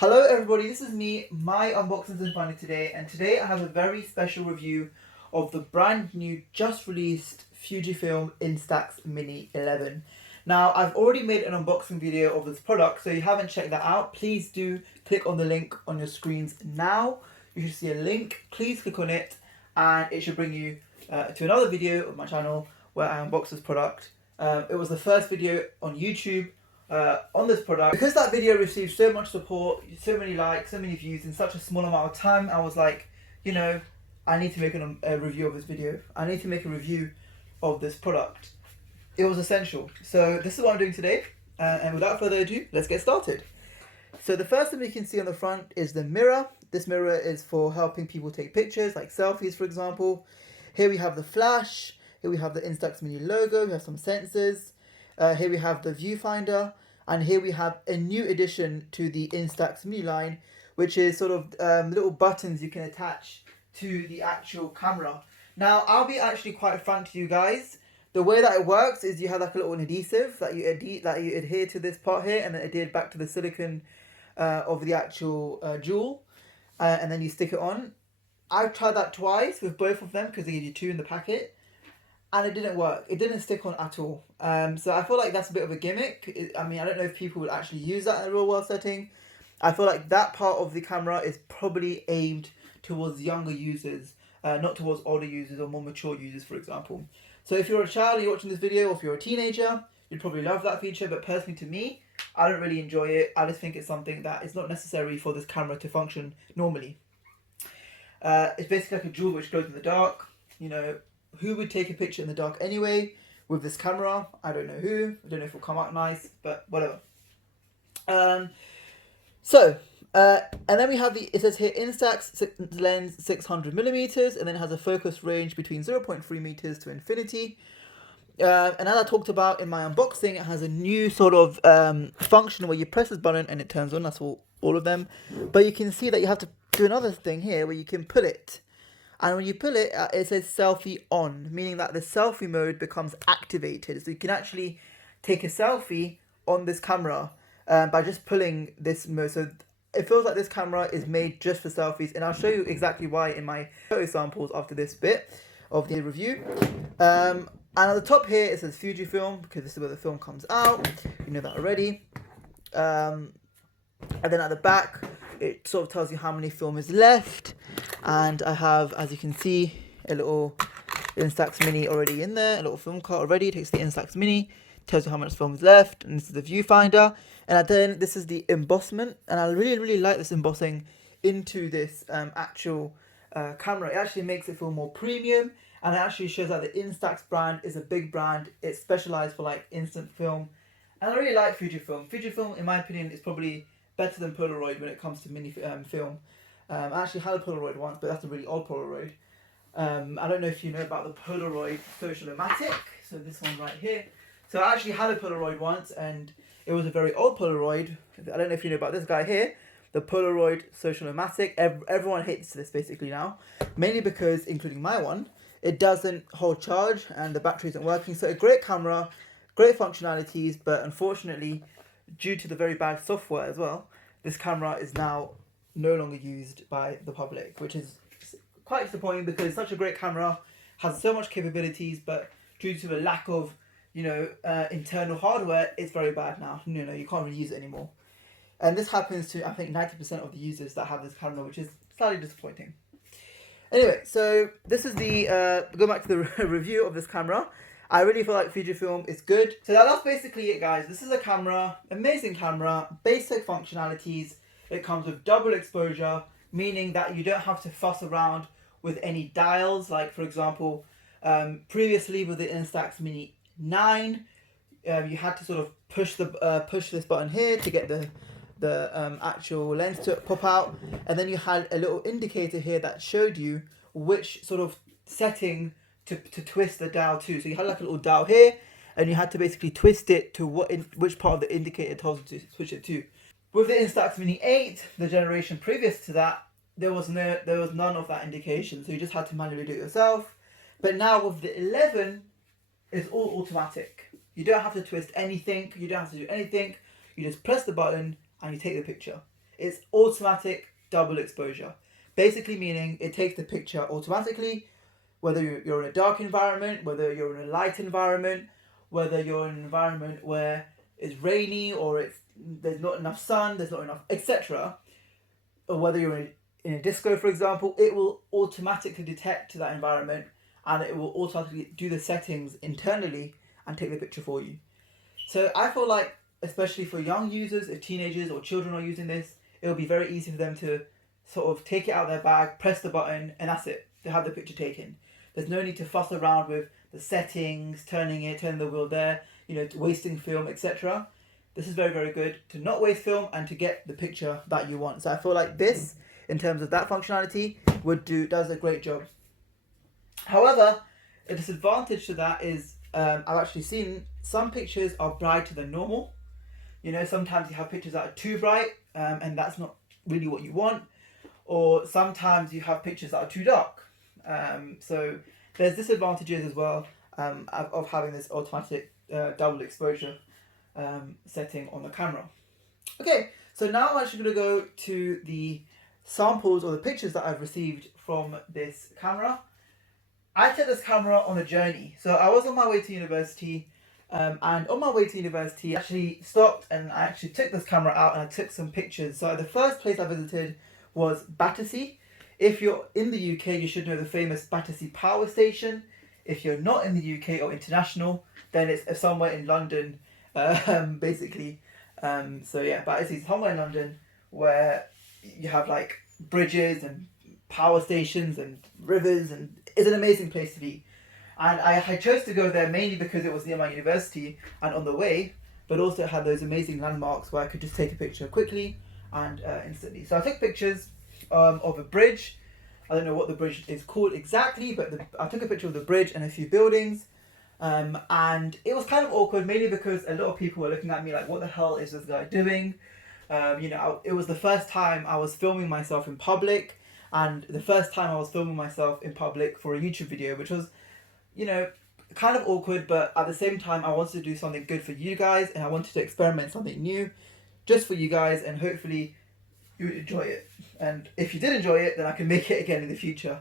Hello everybody, this is me, my unboxings and finding today, and today I have a very special review of the brand new, just released Fujifilm Instax Mini 11. Now, I've already made an unboxing video of this product, so if you haven't checked that out, please do click on the link on your screens now. You should see a link, please click on it, and it should bring you to another video of my channel where I unbox this product. It was the first video on YouTube on this product. Because that video received so much support, so many likes, so many views in such a small amount of time, I was like, you know, I need to make a review of this video. I need to make a review of this product. It was essential. So this is what I'm doing today. And without further ado, let's get started. So the first thing we can see on the front is the mirror. This mirror is for helping people take pictures, like selfies, for example. Here we have the flash. Here we have the Instax Mini logo. We have some sensors. Here we have the Viewfinder, and here we have a new addition to the Instax Mini line, which is sort of little buttons you can attach to the actual camera. Now, I'll be actually quite frank to you guys. The way that it works is you have like a little adhesive that you adhere to this part here, and then adhere back to the silicone of the actual jewel, and then you stick it on. I've tried that twice with both of them because they give you two in the packet. And it didn't work. It didn't stick on at all. So I feel like that's a bit of a gimmick. I mean, I don't know if people would actually use that in a real world setting. I feel like that part of the camera is probably aimed towards younger users, not towards older users or more mature users, for example. So if you're a child and you're watching this video, or if you're a teenager, you'd probably love that feature. But personally, to me, I don't really enjoy it. I just think it's something that is not necessary for this camera to function normally. It's basically like a jewel which glows in the dark. You know, who would take a picture in the dark anyway with this camera? I don't know who. I don't know if it'll come out nice, but whatever. And then we have it says here Instax lens 600mm, and then it has a focus range between 0.3 meters to infinity. And as I talked about in my unboxing, it has a new sort of function where you press this button and it turns on. That's all of them. But you can see that you have to do another thing here where you can pull it. And when you pull it, it says selfie on, meaning that the selfie mode becomes activated. So you can actually take a selfie on this camera by just pulling this mode. So it feels like this camera is made just for selfies. And I'll show you exactly why in my photo samples after this bit of the review. And at the top here, it says Fujifilm, because this is where the film comes out. You know that already. And then at the back, it sort of tells you how many film is left. And I have, as you can see, a little Instax Mini already in there, a little film card already. It takes the Instax Mini, tells you how much film is left, and this is the viewfinder. And then this is the embossment, and I really like this embossing into this actual camera. It actually makes it feel more premium, and it actually shows that the Instax brand is a big brand. It's specialized for like instant film, and I really like Fujifilm. Fujifilm, in my opinion, is probably better than Polaroid when it comes to mini film. I actually had a Polaroid once, but that's a really old Polaroid. I don't know if you know about the Polaroid Social-O-Matic, so this one right here. So I actually had a Polaroid once, and it was a very old Polaroid. I don't know if you know about this guy here, the Polaroid Social-O-Matic. Everyone hates this basically now, mainly because, including my one, it doesn't hold charge and the battery isn't working. So a great camera, great functionalities, but unfortunately, due to the very bad software as well, this camera is now no longer used by the public, which is quite disappointing because such a great camera has so much capabilities, but due to a lack of, internal hardware, it's very bad now. You can't really use it anymore. And this happens to, I think, 90% of the users that have this camera, which is slightly disappointing. Anyway, so this is go back to the review of this camera. I really feel like Fujifilm is good. So that's basically it, guys. This is a camera, amazing camera, basic functionalities. It comes with double exposure, meaning that you don't have to fuss around with any dials. Like, for example, previously with the Instax Mini 9, you had to sort of push this button here to get the actual lens to pop out. And then you had a little indicator here that showed you which sort of setting to twist the dial to. So you had like a little dial here, and you had to basically twist it to which part of the indicator tells you to switch it to. With the Instax Mini 8, the generation previous to that, there was none of that indication, so you just had to manually do it yourself. But now with the 11, it's all automatic. You don't have to twist anything, you don't have to do anything, you just press the button and you take the picture. It's automatic double exposure. Basically meaning it takes the picture automatically, whether you're in a dark environment, whether you're in a light environment, whether you're in an environment where it's rainy or there's not enough sun, there's not enough, etc. Or whether you're in a disco, for example, it will automatically detect that environment and it will automatically do the settings internally and take the picture for you. So I feel like, especially for young users, if teenagers or children are using this, it will be very easy for them to sort of take it out of their bag, press the button, and that's it. They have the picture taken. There's no need to fuss around with the settings, turning the wheel there, wasting film, etc. This is very, very good to not waste film and to get the picture that you want. So I feel like this, in terms of that functionality, does a great job. However, a disadvantage to that is I've actually seen some pictures are brighter than normal. Sometimes you have pictures that are too bright, and that's not really what you want. Or sometimes you have pictures that are too dark. So there's disadvantages as well of having this automatic double exposure setting on the camera. Okay, so now I'm actually going to go to the samples or the pictures that I've received from this camera. I took this camera on a journey. So I was on my way to university, and on my way to university, I actually stopped and I actually took this camera out and I took some pictures. So the first place I visited was Battersea. If you're in the UK, you should know the famous Battersea Power Station. If you're not in the UK or international, then it's somewhere in London, basically. So yeah, Battersea is somewhere in London where you have like bridges and power stations and rivers, and it's an amazing place to be. And I chose to go there mainly because it was near my university and on the way, but also it had those amazing landmarks where I could just take a picture quickly and instantly. So I took pictures of a bridge. I don't know what the bridge is called exactly, but I took a picture of the bridge and a few buildings. And it was kind of awkward, mainly because a lot of people were looking at me like, what the hell is this guy doing? It was the first time I was filming myself in public, and the first time I was filming myself in public for a YouTube video, which was, kind of awkward, but at the same time, I wanted to do something good for you guys, and I wanted to experiment something new just for you guys, and hopefully you would enjoy it. And if you did enjoy it, then I can make it again in the future.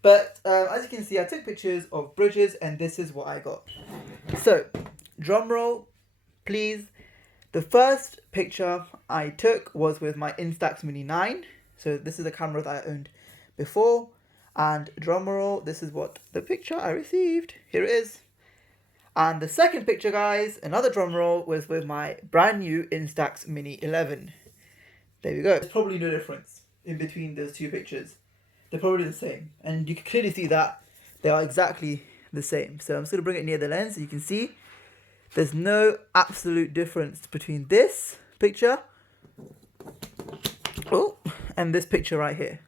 But as you can see, I took pictures of bridges, and this is what I got. So, drum roll, please. The first picture I took was with my Instax Mini 9. So this is the camera that I owned before. And drum roll, this is what the picture I received. Here it is. And the second picture, guys, another drum roll, was with my brand new Instax Mini 11. There we go. There's probably no difference in between those two pictures. They're probably the same. And you can clearly see that they are exactly the same. So I'm just going to bring it near the lens so you can see. There's no absolute difference between this picture and this picture right here.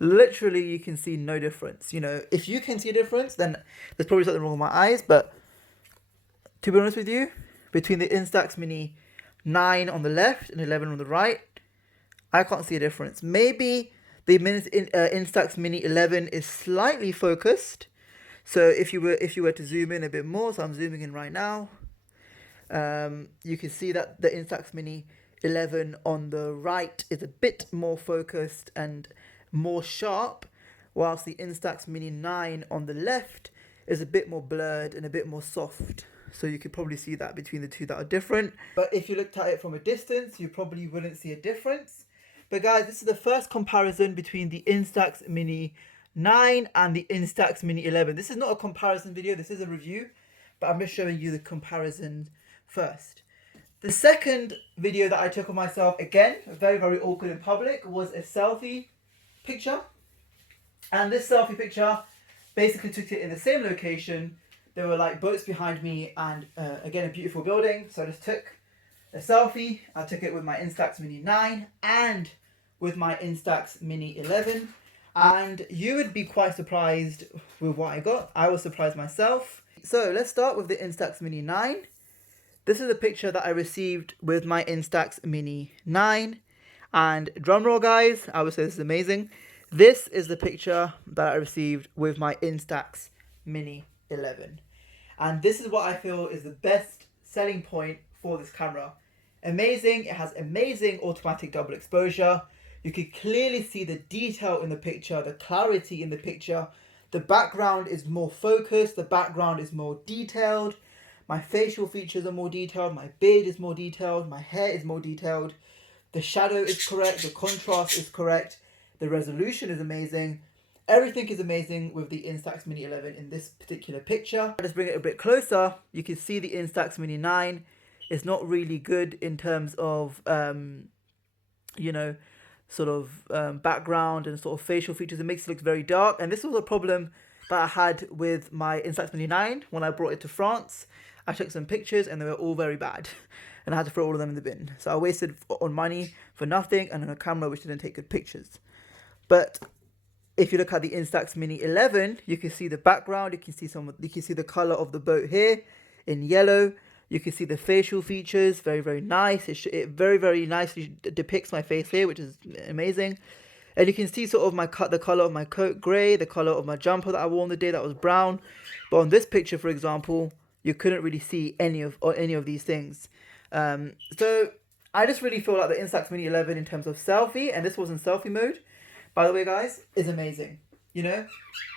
Literally, you can see no difference. If you can see a difference, then there's probably something wrong with my eyes. But to be honest with you, between the Instax Mini 9 on the left and 11 on the right, I can't see a difference. Maybe the Instax Mini 11 is slightly focused. So if you were to zoom in a bit more, so I'm zooming in right now, you can see that the Instax Mini 11 on the right is a bit more focused and more sharp, whilst the Instax Mini 9 on the left is a bit more blurred and a bit more soft. So you could probably see that between the two that are different. But if you looked at it from a distance, you probably wouldn't see a difference. But guys, this is the first comparison between the Instax Mini 9 and the Instax Mini 11. This is not a comparison video, this is a review, but I'm just showing you the comparison first. The second video that I took of myself, again, very, very awkward in public, was a selfie picture. And this selfie picture basically took it in the same location. There were like boats behind me and again, a beautiful building. So I just took a selfie. I took it with my Instax Mini 9 and with my Instax Mini 11. And you would be quite surprised with what I got. I was surprised myself. So let's start with the Instax Mini 9. This is a picture that I received with my Instax Mini 9. And drumroll, guys, I would say this is amazing. This is the picture that I received with my Instax Mini 11. And this is what I feel is the best selling point for this camera. amazing. It has amazing automatic double exposure. You can clearly see the detail in the picture, the clarity in the picture. The background is more focused, the background is more detailed. My facial features are more detailed, my beard is more detailed, my hair is more detailed. The shadow is correct, the contrast is correct, the resolution is amazing. Everything is amazing with the Instax Mini 11 in this particular picture. Let's bring it a bit closer. You can see the Instax Mini 9 is not really good in terms of, you know, sort of background and sort of facial features. It makes it look very dark. And this was a problem that I had with my Instax Mini 9 when I brought it to France. I took some pictures and they were all very bad. And I had to throw all of them in the bin. So I wasted on money for nothing and on a camera which didn't take good pictures. But if you look at the Instax Mini 11, you can see the background, you can see the color of the boat here in yellow. You can see the facial features, very, very nice. It very, very nicely depicts my face here, which is amazing. And you can see sort of the color of my coat, gray, the color of my jumper that I wore on the day, that was brown. But on this picture, for example, you couldn't really see any of these things. So I just really feel like the Instax Mini 11 in terms of selfie, and this was in selfie mode, by the way, guys, is amazing. You know,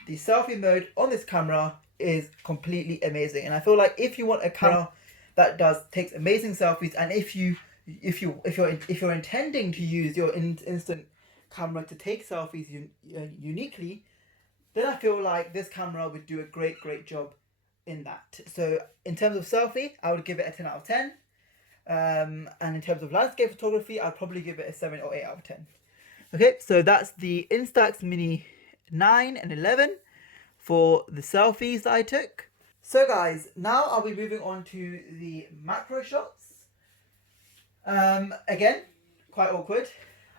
the selfie mode on this camera is completely amazing. And I feel like if you want a camera that takes amazing selfies, and if you're intending to use your instant camera to take selfies uniquely, then I feel like this camera would do a great job in that. So in terms of selfie, I would give it a 10 out of 10. And in terms of landscape photography, I'd probably give it a 7 or 8 out of 10. Okay, so that's the Instax Mini 9 and 11 for the selfies that I took. So guys, now I'll be moving on to the macro shots. Again, quite awkward.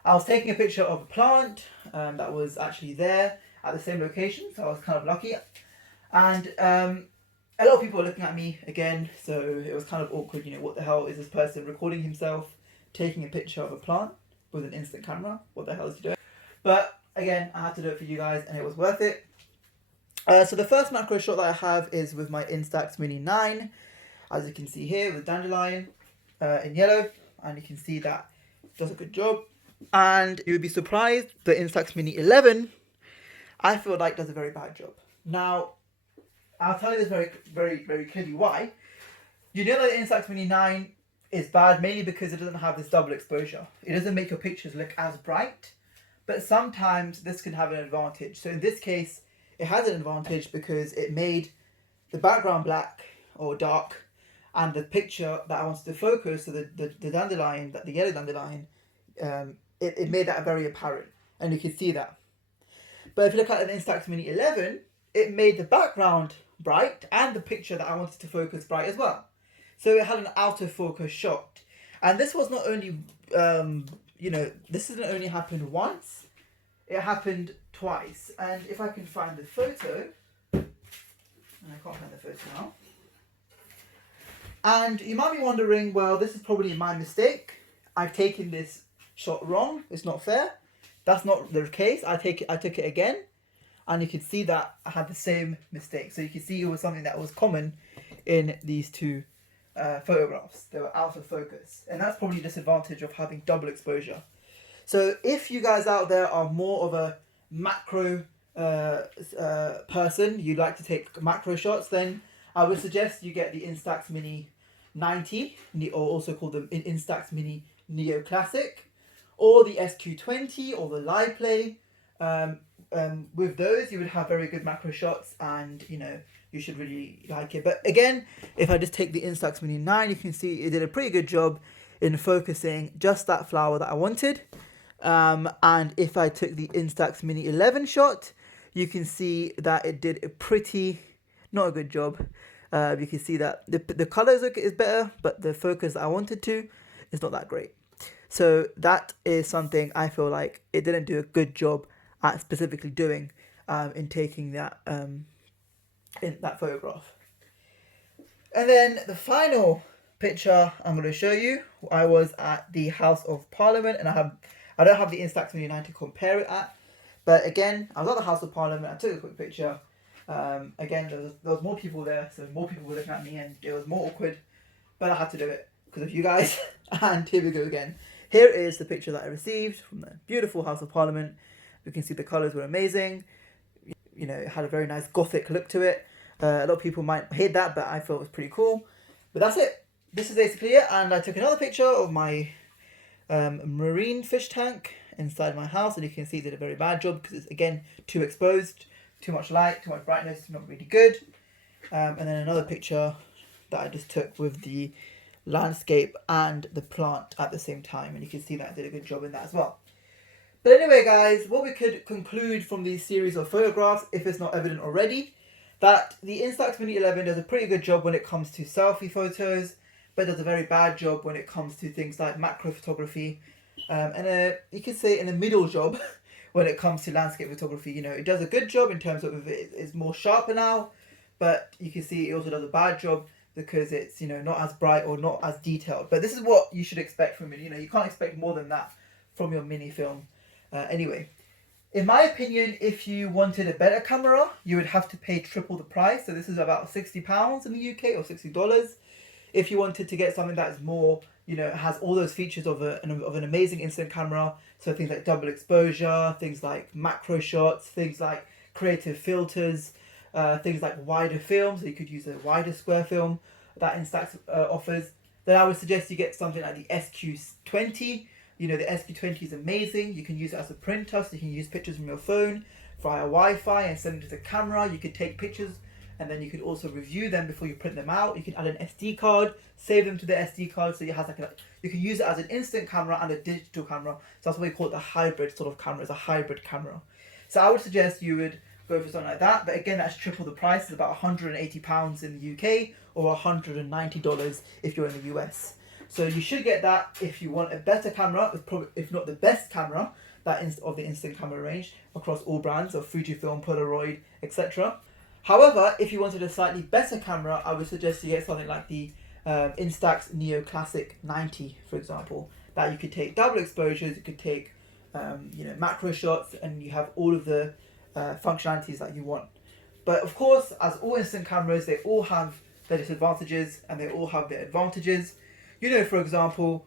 I was taking a picture of a plant that was actually there at the same location, so I was kind of lucky. And a lot of people were looking at me again, so it was kind of awkward, you know, what the hell is this person recording himself taking a picture of a plant with an instant camera? What the hell is he doing? But again, I had to do it for you guys and it was worth it. So the first macro shot that I have is with my Instax Mini 9. As you can see here with dandelion in yellow, and you can see that it does a good job. And you would be surprised, the Instax Mini 11, I feel like does a very bad job. Now, I'll tell you this very clearly why. You know that the Instax Mini 9 is bad mainly because it doesn't have this double exposure. It doesn't make your pictures look as bright, but sometimes this can have an advantage. So in this case, it has an advantage because it made the background black or dark, and the picture that I wanted to focus, so the dandelion, the yellow dandelion, it made that very apparent, and you can see that. But if you look at an Instax Mini 11, it made the background bright and the picture that I wanted to focus bright as well. So it had an out of focus shot. And this was not only, this didn't only happen once, it happened twice. And if I can find the photo, and I can't find the photo now. And you might be wondering, well, this is probably my mistake. I've taken this shot wrong. It's not fair. That's not the case. I took it again. And you can see that I had the same mistake. So you can see it was something that was common in these two photographs. They were out of focus. And that's probably a disadvantage of having double exposure. So if you guys out there are more of a macro person, you like to take macro shots, then I would suggest you get the Instax Mini 90, or also called the Instax Mini Neo Classic, or the SQ20 or the Live Play. With those, you would have very good macro shots, and you should really like it. But again, if I just take the Instax Mini 9, you can see it did a pretty good job in focusing just that flower that I wanted. And if I took the Instax Mini 11 shot, you can see that it did a pretty, not a good job. You can see that the colors is better, but the focus I wanted to is not that great. So that is something I feel like it didn't do a good job at specifically doing in taking that in that photograph. And then the final picture I'm going to show you, I was at the House of Parliament, and I don't have the Instax Mini 9 to compare it at, but again, I was at the House of Parliament, I took a quick picture. Again, there was more people there, so more people were looking at me, and it was more awkward, but I had to do it because of you guys. And here we go again. Here is the picture that I received from the beautiful House of Parliament. You can see the colours were amazing. You know, it had a very nice gothic look to it. A lot of people might hate that, but I thought it was pretty cool. But that's it. This is basically it. And I took another picture of my marine fish tank inside my house, and you can see it did a very bad job because it's, again, too exposed, too much light, too much brightness, not really good. And then another picture that I just took with the landscape and the plant at the same time, and you can see that I did a good job in that as well. But anyway, guys, what we could conclude from these series of photographs, if it's not evident already, that the Instax Mini 11 does a pretty good job when it comes to selfie photos, but does a very bad job when it comes to things like macro photography, and you could say in a middle job when it comes to landscape photography. You know, it does a good job in terms of it's more sharper now, but you can see it also does a bad job because it's, you know, not as bright or not as detailed. But this is what you should expect from it. You know, you can't expect more than that from your mini film. Anyway, in my opinion, if you wanted a better camera, you would have to pay triple the price. So this is about £60 in the UK or $60. If you wanted to get something that is more, you know, has all those features of an amazing instant camera, so things like double exposure, things like macro shots, things like creative filters, things like wider film, so you could use a wider square film that Instax offers, then I would suggest you get something like the SQ20. You know, the SQ20 is amazing. You can use it as a printer, so you can use pictures from your phone via Wi-Fi and send them to the camera. You could take pictures and then you could also review them before you print them out. You can add an SD card, save them to the SD card, so you have like you can use it as an instant camera and a digital camera. So that's what we call it, the hybrid sort of camera. It's a hybrid camera. So I would suggest you would go for something like that. But again, that's triple the price. It's about £180 in the UK or $190 if you're in the US. So you should get that if you want a better camera, if not the best camera of the instant camera range across all brands of Fujifilm, Polaroid, etc. However, if you wanted a slightly better camera, I would suggest you get something like the Instax Neo Classic 90, for example. That you could take double exposures, you could take you know, macro shots, and you have all of the functionalities that you want. But of course, as all instant cameras, they all have their disadvantages and they all have their advantages. You know, for example,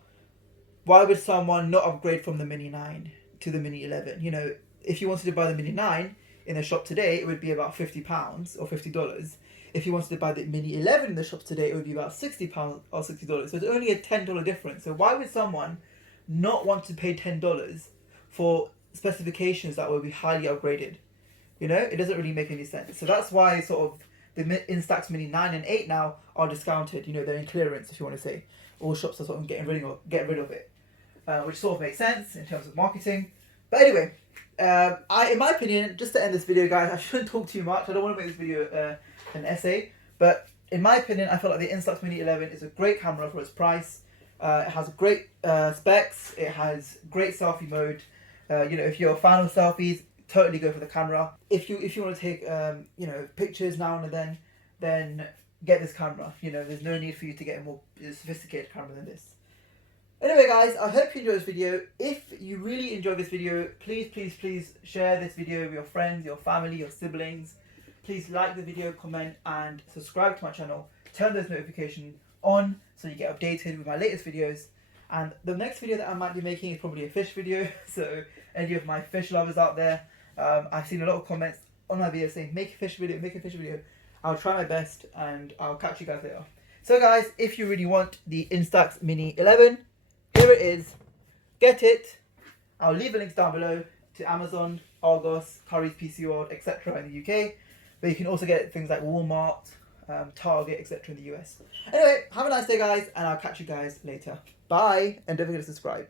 why would someone not upgrade from the Mini 9 to the Mini 11? You know, if you wanted to buy the Mini 9 in the shop today, it would be about £50 or $50. If you wanted to buy the Mini 11 in the shops today, it would be about £60 or $60. So it's only a $10 difference. So why would someone not want to pay $10 for specifications that will be highly upgraded? You know, it doesn't really make any sense. So that's why sort of the Instax Mini 9 and 8 now are discounted. You know, they're in clearance, if you want to say. All shops are sort of getting rid of it, which sort of makes sense in terms of marketing. But anyway, in my opinion, just to end this video, guys, I shouldn't talk too much. I don't want to make this video an essay, but in my opinion, I feel like the Instax Mini 11 is a great camera for its price. It has great specs. It has great selfie mode. You know, if you're a fan of selfies, totally go for the camera. If you want to take you know, pictures now and then get this camera. You know, there's no need for you to get a more sophisticated camera than this. Anyway, guys, I hope you enjoyed this video. If you really enjoyed this video, please share this video with your friends, your family, your siblings. Please like the video, comment, and subscribe to my channel. Turn those notifications on so you get updated with my latest videos. And the next video that I might be making is probably a fish video. So any of my fish lovers out there, I've seen a lot of comments on my video saying, make a fish video, make a fish video. I'll try my best and I'll catch you guys later. So guys, if you really want the Instax Mini 11, here it is. Get it. I'll leave the links down below to Amazon, Argos, Currys, PC World, etc. in the UK. But you can also get things like Walmart, Target, etc. in the US. Anyway, have a nice day, guys, and I'll catch you guys later. Bye, and don't forget to subscribe.